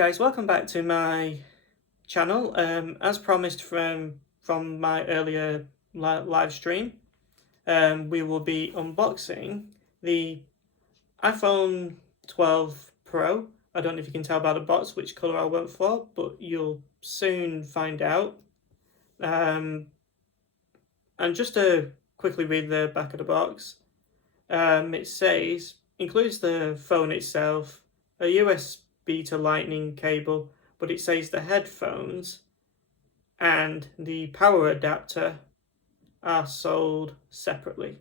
guys, welcome back to my channel. As promised from my earlier live stream, we will be unboxing the iPhone 12 Pro. I don't know if you can tell by the box which colour I went for, but you'll soon find out. And just to quickly read the back of the box, it says, includes the phone itself, a USB to lightning cable, but it says the headphones and the power adapter are sold separately.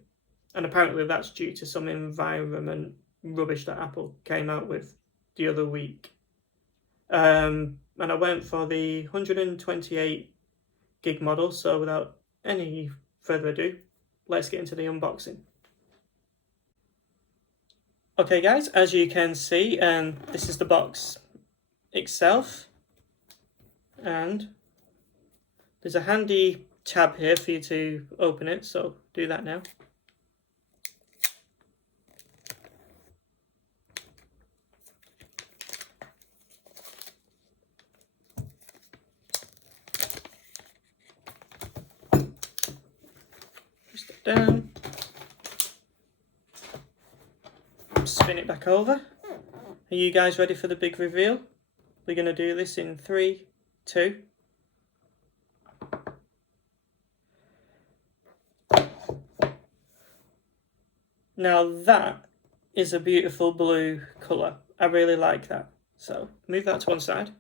And apparently that's due to some environment rubbish that Apple came out with the other week. And I went for the 128 gig model, so without any further ado, let's get into the unboxing. Okay guys, as you can see, this is the box itself, and there's a handy tab here for you to open it, so do that now. Push that down. Spin it back over. Are you guys ready for the big reveal? We're going to do this in 3, 2. Now that is a beautiful blue colour. I really like that. So move that to one side.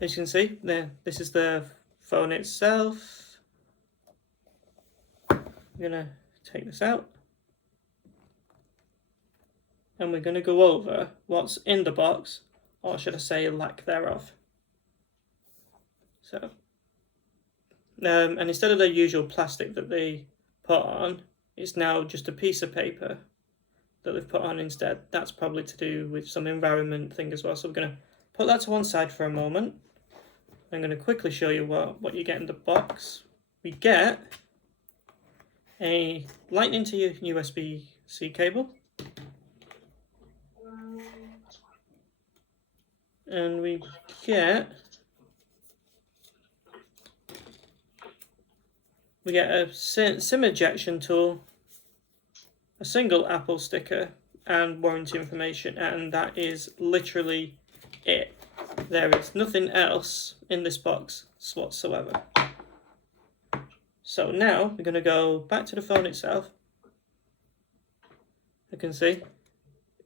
As you can see, this is the phone itself. I'm going to take this out. And we're going to go over what's in the box, or should I say lack thereof. So, and instead of the usual plastic that they put on, it's now just a piece of paper that they've put on instead. That's probably to do with some environment thing as well. So we're going to put that to one side for a moment. I'm going to quickly show you what you get in the box. We get a lightning to USB-C cable. And we get a SIM ejection tool, a single Apple sticker, and warranty information, and that is literally it. There is nothing else in this box whatsoever. So now we're going to go back to the phone itself. You can see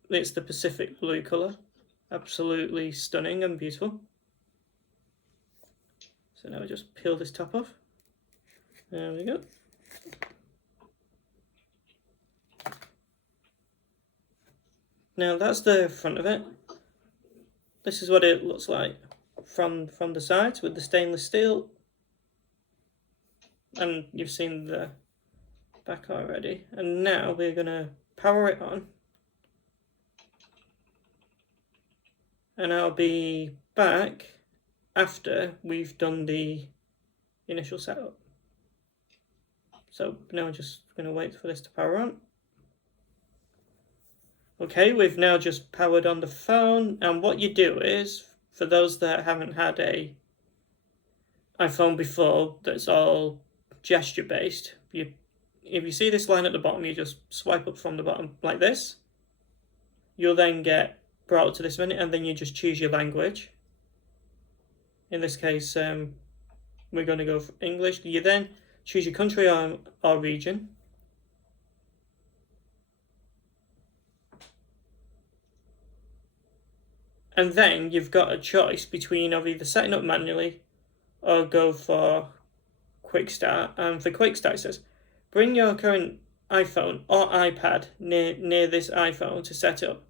it's the Pacific blue colour. Absolutely stunning and beautiful. So now we just peel this top off. There we go. Now that's the front of it. This is what it looks like from the sides with the stainless steel. And you've seen the back already. And now we're going to power it on. And I'll be back after we've done the initial setup. So now I'm just going to wait for this to power on. Okay, we've now just powered on the phone, and what you do is, for those that haven't had a iPhone before that's all gesture based, if you see this line at the bottom, you just swipe up from the bottom like this. You'll then get brought to this menu, and then you just choose your language. In this case, we're going to go for English. You then choose your country or region. And then you've got a choice between of either setting up manually or go for Quick Start. And for Quick Start, it says, bring your current iPhone or iPad near this iPhone to set up.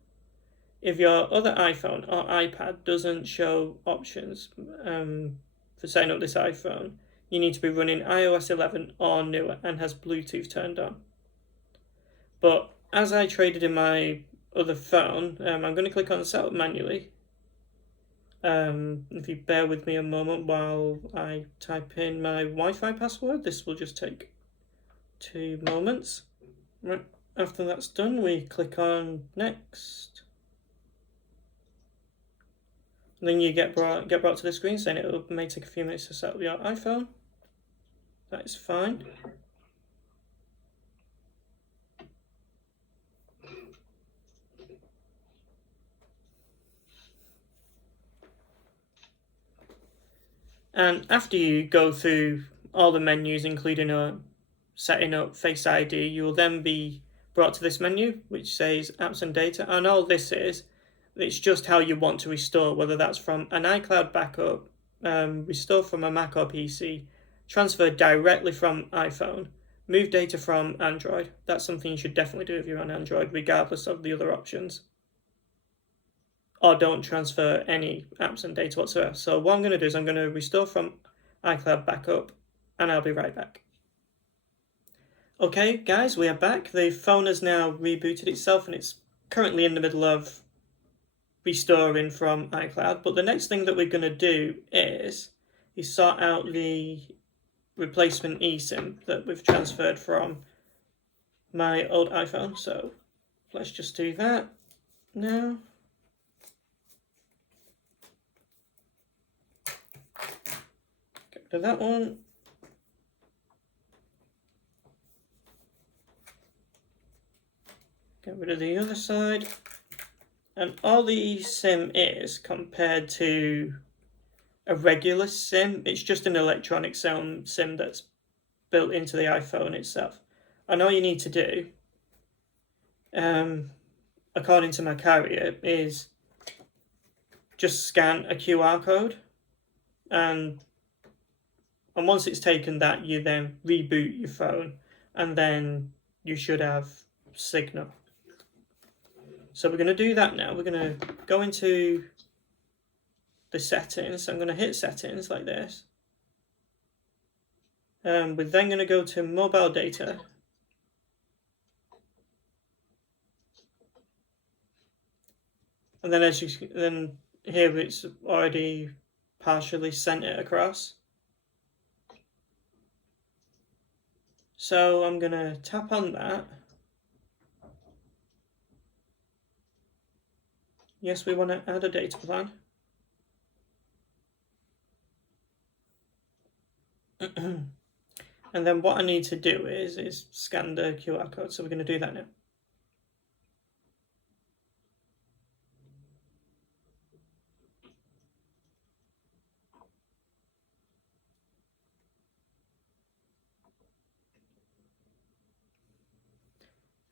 If your other iPhone or iPad doesn't show options for setting up this iPhone, you need to be running iOS 11 or newer and has Bluetooth turned on. But as I traded in my other phone, I'm going to click on Setup manually. If you bear with me a moment while I type in my Wi-Fi password, this will just take 2 moments. Right, after that's done, we click on Next. And then you get brought to the screen saying it may take a few minutes to set up your iPhone. That is fine. And after you go through all the menus, including setting up Face ID, you will then be brought to this menu, which says Apps and Data. And all this is, it's just how you want to restore, whether that's from an iCloud backup, restore from a Mac or PC, transfer directly from iPhone, move data from Android. That's something you should definitely do if you're on Android, regardless of the other options. Or don't transfer any apps and data whatsoever. So what I'm going to do is I'm going to restore from iCloud backup, and I'll be right back. Okay, guys, we are back. The phone has now rebooted itself, and it's currently in the middle of restoring from iCloud. But the next thing that we're going to do is sort out the replacement eSIM that we've transferred from my old iPhone. So let's just do that now. Get rid of that one. Get rid of the other side. And all the SIM is, compared to a regular SIM, it's just an electronic SIM that's built into the iPhone itself. And all you need to do, according to my carrier, is just scan a QR code, and once it's taken that, you then reboot your phone, and then you should have signal. So we're going to do that now. We're going to go into the settings. I'm going to hit settings like this. We're then going to go to mobile data. And then here it's already partially sent it across. So I'm going to tap on that. Yes, we want to add a data plan. And then what I need to do is scan the QR code. So we're going to do that now.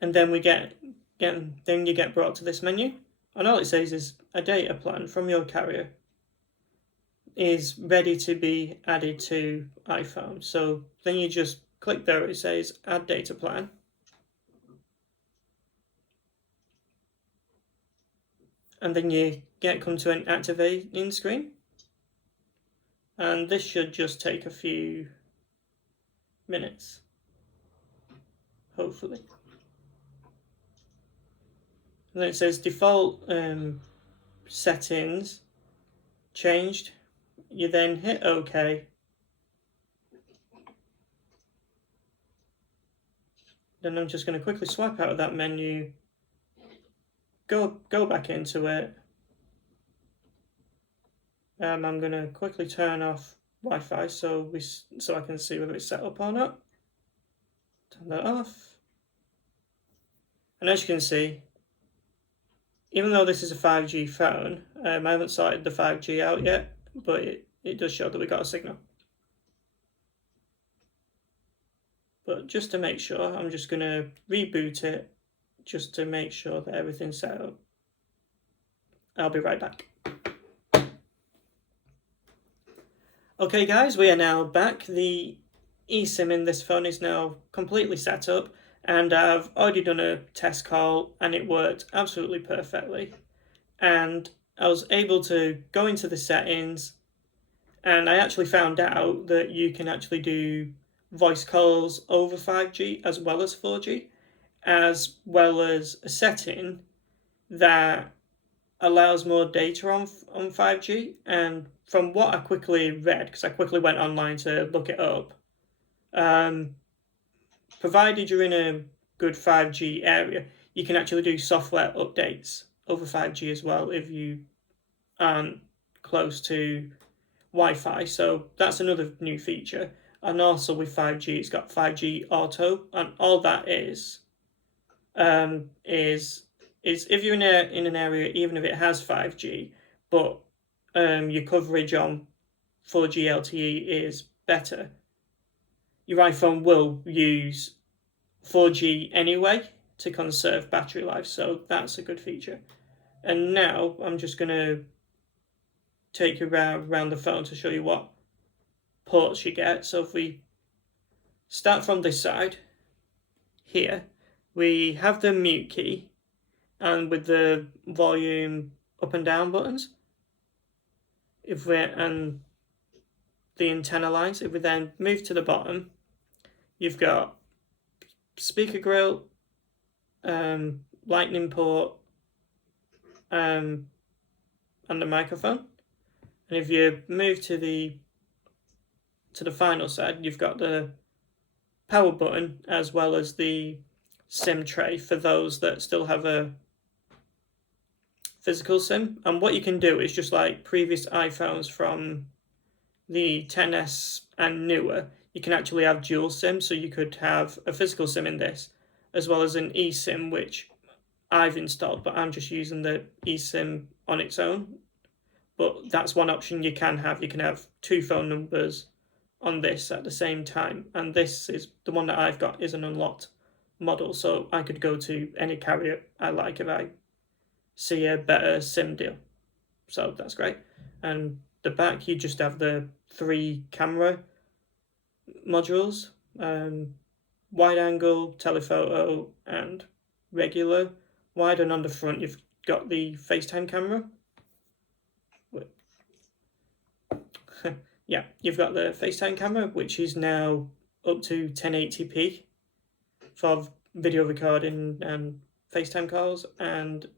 And then you get brought to this menu, and all it says is a data plan from your carrier is ready to be added to iPhone. So then you just click there, it says add data plan. And then you come to an activating screen. And this should just take a few minutes, hopefully. And then it says default settings changed. You then hit OK. Then I'm just going to quickly swipe out of that menu, go back into it. I'm going to quickly turn off Wi-Fi so I can see whether it's set up or not. Turn that off. And as you can see, even though this is a 5G phone, I haven't sorted the 5G out yet, but it does show that we got a signal. But just to make sure, I'm just going to reboot it just to make sure that everything's set up. I'll be right back. Okay guys, we are now back. The eSIM in this phone is now completely set up, and I've already done a test call and it worked absolutely perfectly. And I was able to go into the settings, and I actually found out that you can actually do voice calls over 5G as well as 4G, as well as a setting that allows more data on 5G. And from what I quickly read, because I quickly went online to look it up, provided you're in a good 5G area, you can actually do software updates over 5G as well if you aren't close to Wi-Fi, so that's another new feature. And also with 5G, it's got 5G auto, and all that is if you're in an area, even if it has 5G, but your coverage on 4G LTE is better, your iPhone will use 4G anyway to conserve battery life, so that's a good feature. And now I'm just going to take you around the phone to show you what ports you get. So if we start from this side, here, we have the mute key, and with the volume up and down buttons, and the antenna lines. If we then move to the bottom, you've got speaker grill, lightning port, and the microphone. And if you move to the final side, you've got the power button as well as the SIM tray for those that still have a physical SIM. And what you can do is, just like previous iPhones from the XS and newer, you can actually have dual SIM, so you could have a physical SIM in this as well as an eSIM, which I've installed, but I'm just using the eSIM on its own. But that's one option you can have. You can have two phone numbers on this at the same time, and this is the one that I've got is an unlocked model, so I could go to any carrier I like if I see a better SIM deal. So that's great. And the back, you just have the 3 camera modules, wide angle, telephoto, and regular wide. And on the front, you've got the FaceTime camera. Yeah, you've got the FaceTime camera, which is now up to 1080p for video recording and FaceTime calls. And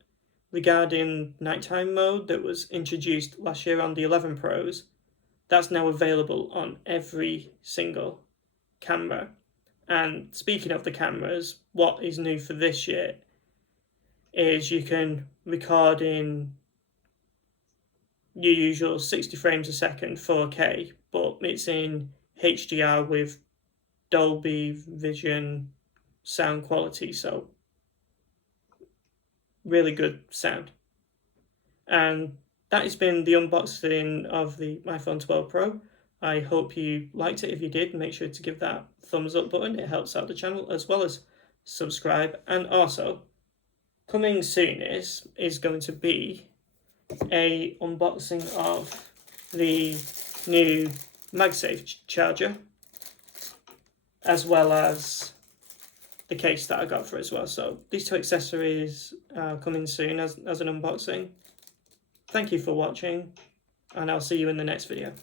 regarding nighttime mode that was introduced last year on the 11 Pros, that's now available on every single camera. And speaking of the cameras, what is new for this year is you can record in your usual 60 frames a second 4K, but it's in HDR with Dolby Vision sound quality, so really good sound. And that has been the unboxing of the iPhone 12 Pro. I hope you liked it. If you did, make sure to give that thumbs up button. It helps out the channel, as well as subscribe. And also, coming soon is going to be a unboxing of the new MagSafe charger, as well as the case that I got for it as well. So these 2 accessories are coming soon as an unboxing. Thank you for watching, and I'll see you in the next video.